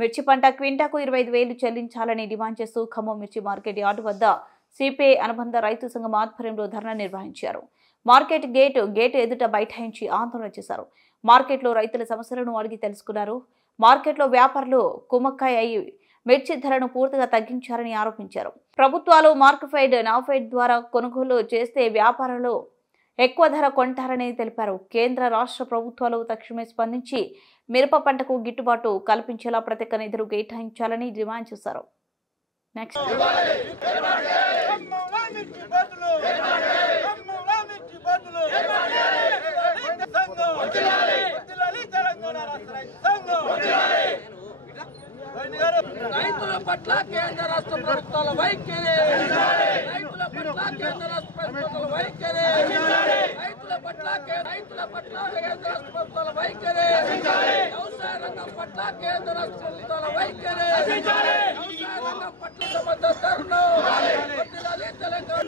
మిర్చి పంట క్వింటాకు 25,000 చెల్లించాలని డిమాండ్ చేస్తూ ఖమ్మం మిర్చి మార్కెట్ యార్డు వద్ద సిపిఐ అనుబంధ రైతు సంఘం ఆధ్వర్యంలో ధర్నా నిర్వహించారు. మార్కెట్ గేటు ఎదుట బైఠాయించి ఆందోళన చేశారు. మార్కెట్లో రైతుల సమస్యలను అడిగి తెలుసుకున్నారు. మార్కెట్లో వ్యాపారులు కుమ్మక్కై అయి మిర్చి ధరను పూర్తిగా తగ్గించారని ఆరోపించారు. ప్రభుత్వాలు మార్కెఫైడ్ నాఫైడ్ ద్వారా కొనుగోలు చేస్తే వ్యాపారులు ఎక్కువ ధర కొంటారని తెలిపారు. కేంద్ర రాష్ట్ర ప్రభుత్వాలు తక్షణమే స్పందించి మిరప పంటకు గిట్టుబాటు కల్పించేలా ప్రత్యేక నిధులు కేటాయించాలని డిమాండ్ చేశారు. రైతుల పట్ల కేంద్ర రాష్ట్ర ప్రభుత్వాల వైఖరి, రైతుల పట్ల కేంద్ర రాష్ట్ర ప్రభుత్వాల వైఖరి, రైతుల పట్ల కేంద్ర రాష్ట్ర ప్రభుత్వాల వైఖరి, వ్యవసాయ రంగం పట్ల కేంద్ర రాష్ట్ర ప్రభుత్వాల వైఖరి, వ్యవసాయ రంగం పట్ల సంబంధ ధర్నం వర్ధిల్లాలి తెలంగాణ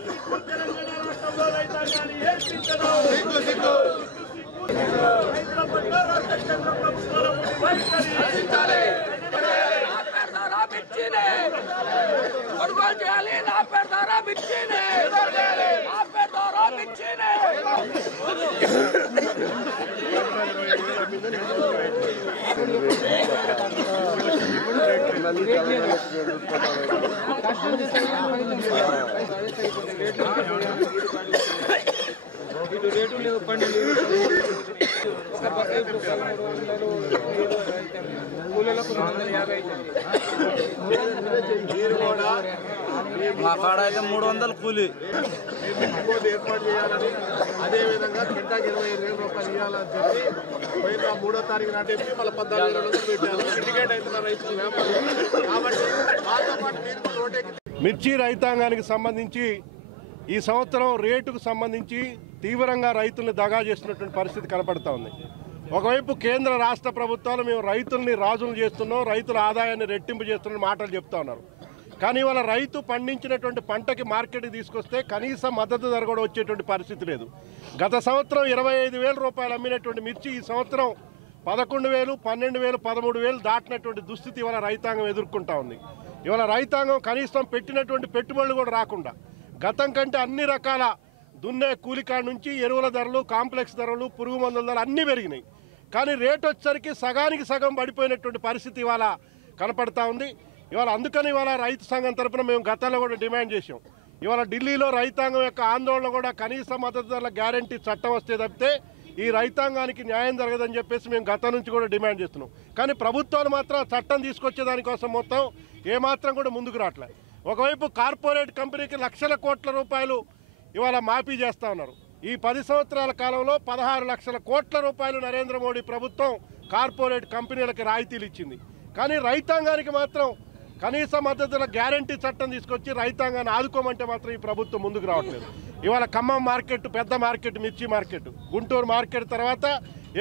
రాష్ట్రంలో రైతాంగాన్ని ఏర్పించడం, రైతుల పట్ల రాష్ట్ర కేంద్ర ప్రభుత్వాల వైఖరి కొనుగోలు చేయాలి. నా పేరు ద్వారా మిర్చిని రేటు లేవు, పండు మా కాడ అయితే 300 కూలి ఏర్పాటు చేయాలని, అదేవిధంగా కింటాకి 25,000 రూపాయలు ఇవ్వాలని చెప్పి పోయిన 3వ తారీఖు నాటి మళ్ళీ 14,000 పెట్టారు. ఇండికేట్ అవుతున్న రైతులు వ్యాపారులు కాబట్టి వాళ్ళతో పాటు మీరు రోడ్డు మిర్చి రైతాంగానికి సంబంధించి ఈ సంవత్సరం రేటుకు సంబంధించి తీవ్రంగా రైతుల్ని దగా చేస్తున్నటువంటి పరిస్థితి కనపడతా ఉంది. ఒకవైపు కేంద్ర రాష్ట్ర ప్రభుత్వాలు మేము రైతుల్ని రాజులు చేస్తున్నాం, రైతుల ఆదాయాన్ని రెట్టింపు చేస్తున్న మాటలు చెప్తా ఉన్నారు. కానీ వాళ్ళ రైతు పండించినటువంటి పంటకి మార్కెట్కి తీసుకొస్తే కనీస మద్దతు ధర కూడా వచ్చేటువంటి పరిస్థితి లేదు. గత సంవత్సరం 25,000 రూపాయలు అమ్మినటువంటి మిర్చి ఈ సంవత్సరం 11,000, 12,000, 13,000 దాటినటువంటి దుస్థితి ఇవాళ రైతాంగం ఎదుర్కొంటా ఉంది. ఇవాళ రైతాంగం కనీసం పెట్టినటువంటి పెట్టుబడులు కూడా రాకుండా గతం కంటే అన్ని రకాల దున్నే కూలికాడ నుంచి ఎరువుల ధరలు, కాంప్లెక్స్ ధరలు, పురుగు మందుల ధరలు అన్నీ పెరిగినాయి. కానీ రేటు వచ్చేసరికి సగానికి సగం పడిపోయినటువంటి పరిస్థితి ఇవాళ కనపడతా ఉంది. ఇవాళ అందుకని ఇవాళ రైతు సంఘం తరఫున మేము గతంలో కూడా డిమాండ్ చేసాం. ఇవాళ ఢిల్లీలో రైతాంగం యొక్క ఆందోళన కూడా కనీస మద్దతు ధరల గ్యారంటీ చట్టం వస్తే తప్పితే ఈ రైతాంగానికి న్యాయం జరగదని చెప్పేసి మేము గతం నుంచి కూడా డిమాండ్ చేస్తున్నాం. కానీ ప్రభుత్వాలు మాత్రం చట్టం తీసుకొచ్చేదానికోసం మొత్తం ఏమాత్రం కూడా ముందుకు రావట్లేదు. ఒకవైపు కార్పొరేట్ కంపెనీకి లక్షల కోట్ల రూపాయలు ఇవాళ మాఫీ చేస్తూ ఉన్నారు. ఈ 10 సంవత్సరాల కాలంలో 16 లక్షల కోట్ల రూపాయలు నరేంద్ర మోడీ ప్రభుత్వం కార్పొరేట్ కంపెనీలకి రాయితీలు ఇచ్చింది. కానీ రైతాంగానికి మాత్రం కనీస మద్దతుల గ్యారంటీ చట్టం తీసుకొచ్చి రైతాంగాన్ని ఆదుకోమంటే మాత్రం ఈ ప్రభుత్వం ముందుకు రావట్లేదు. ఇవాళ ఖమ్మం మార్కెట్ పెద్ద మార్కెట్, మిర్చి మార్కెట్, గుంటూరు మార్కెట్ తర్వాత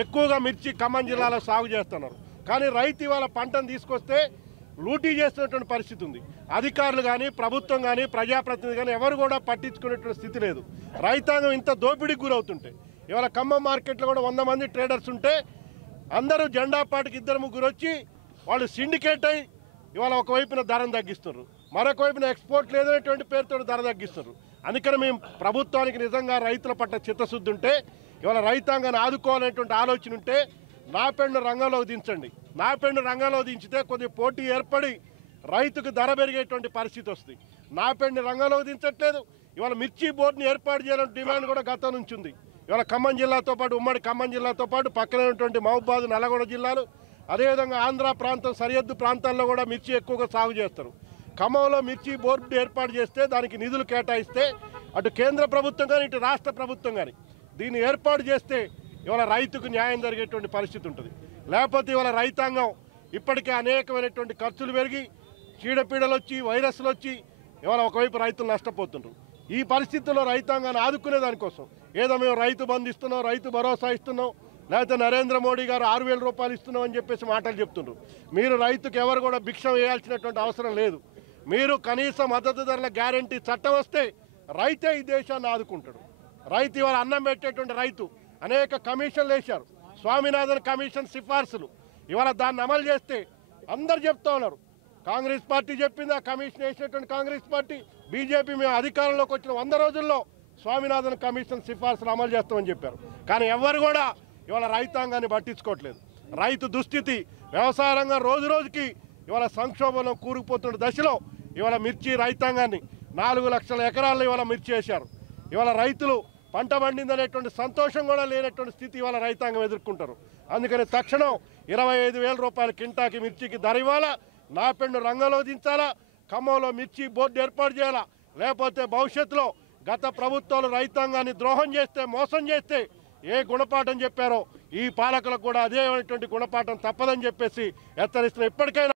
ఎక్కువగా మిర్చి ఖమ్మం జిల్లాలో సాగు చేస్తున్నారు. కానీ రైతు ఇవాళ పంటను తీసుకొస్తే లూటీ చేస్తున్నటువంటి పరిస్థితి ఉంది. అధికారులు కానీ, ప్రభుత్వం కానీ, ప్రజాప్రతినిధి కానీ ఎవరు కూడా పట్టించుకునేటువంటి స్థితి లేదు. రైతాంగం ఇంత దోపిడీకి గురవుతుంటే ఇవాళ ఖమ్మం మార్కెట్లో కూడా 100 మంది ట్రేడర్స్ ఉంటే అందరూ జెండా పాటికి 2-3 వచ్చి వాళ్ళు సిండికేట్ అయి ఇవాళ ఒకవైపున ధరను తగ్గిస్తున్నారు, మరొక వైపున ఎక్స్పోర్ట్ లేదనేటువంటి పేరుతో ధర తగ్గిస్తున్నారు. అందుకని మేము ప్రభుత్వానికి నిజంగా రైతుల పట్ల చిత్తశుద్ధి ఉంటే ఇవాళ రైతాంగాన్ని ఆదుకోవాలనేటువంటి ఆలోచన ఉంటే నాపెండు రంగంలోకి దించండి. నాపెండు రంగంలో దించితే కొద్దిగా పోటీ ఏర్పడి రైతుకు ధర పెరిగేటువంటి పరిస్థితి వస్తుంది. నాపెండు రంగంలోకి దించట్లేదు. ఇవాళ మిర్చి బోర్డుని ఏర్పాటు చేయాలని డిమాండ్ కూడా గతం నుంచి ఉంది. ఇవాళ ఖమ్మం జిల్లాతో పాటు ఉమ్మడి ఖమ్మం జిల్లాతో పాటు పక్కన ఉన్నటువంటి మహబూబాద్, నల్లగొండ జిల్లాలు, అదేవిధంగా ఆంధ్ర ప్రాంతం సరిహద్దు ప్రాంతాల్లో కూడా మిర్చి ఎక్కువగా సాగు చేస్తారు. ఖమ్మంలో మిర్చి బోర్డు ఏర్పాటు చేస్తే దానికి నిధులు కేటాయిస్తే అటు కేంద్ర ప్రభుత్వం కానీ ఇటు రాష్ట్ర ప్రభుత్వం కానీ దీన్ని ఏర్పాటు చేస్తే ఇవాళ రైతుకు న్యాయం జరిగేటువంటి పరిస్థితి ఉంటుంది. లేకపోతే ఇవాళ రైతాంగం ఇప్పటికే అనేకమైనటువంటి ఖర్చులు పెరిగి చీడపీడలు వచ్చి, వైరస్లు వచ్చి ఇవాళ ఒకవైపు రైతులు నష్టపోతుంటారు. ఈ పరిస్థితుల్లో రైతాంగాన్ని ఆదుకునే దానికోసం ఏదో మేము రైతు బంధు ఇస్తున్నాం, రైతు భరోసా ఇస్తున్నాం, లేకపోతే నరేంద్ర మోడీ గారు 6,000 రూపాయలు ఇస్తున్నాం అని చెప్పేసి మాటలు చెప్తున్నారు. మీరు రైతుకు ఎవరు కూడా భిక్షం వేయాల్సినటువంటి అవసరం లేదు. మీరు కనీస మద్దతు ధరల గ్యారంటీ చట్టం వస్తే రైతే ఈ దేశాన్ని ఆదుకుంటాడు. రైతు ఇవాళ అన్నం పెట్టేటువంటి రైతు అనేక కమిషన్లు వేశారు. స్వామినాథన్ కమిషన్ సిఫార్సులు ఇవాళ దాన్ని అమలు చేస్తే అందరు చెప్తా ఉన్నారు. కాంగ్రెస్ పార్టీ చెప్పింది, ఆ కమిషన్ వేసినటువంటి కాంగ్రెస్ పార్టీ, బీజేపీ మేము అధికారంలోకి వచ్చిన 100 రోజుల్లో స్వామినాథన్ కమిషన్ సిఫార్సులు అమలు చేస్తామని చెప్పారు. కానీ ఎవరు కూడా ఇవాళ రైతాంగాన్ని పట్టించుకోవట్లేదు. రైతు దుస్థితి, వ్యవసాయ రంగం రోజు రోజుకి ఇవాళ సంక్షోభంలో కూరుకుపోతున్న దశలో ఇవాళ మిర్చి రైతాంగాన్ని 4 లక్షల ఎకరాల్లో ఇవాళ మిర్చి వేశారు. ఇవాళ రైతులు పంట పండిందనేటువంటి సంతోషం కూడా లేనటువంటి స్థితి ఇవాళ రైతాంగం ఎదుర్కొంటారు. అందుకని తక్షణం 25,000 రూపాయల కింటాకి మిర్చికి ధర ఇవ్వాలా, నాపెండు రంగంలో దించాలా, ఖమ్మంలో మిర్చి బోర్డు ఏర్పాటు చేయాలా. లేకపోతే భవిష్యత్తులో గత ప్రభుత్వాలు రైతాంగాన్ని ద్రోహం చేస్తే, మోసం చేస్తే ఏ గుణపాఠం చెప్పారో ఈ పాలకులకు కూడా అదేటువంటి గుణపాఠం తప్పదని చెప్పేసి హెచ్చరిస్తున్న. ఇప్పటికైనా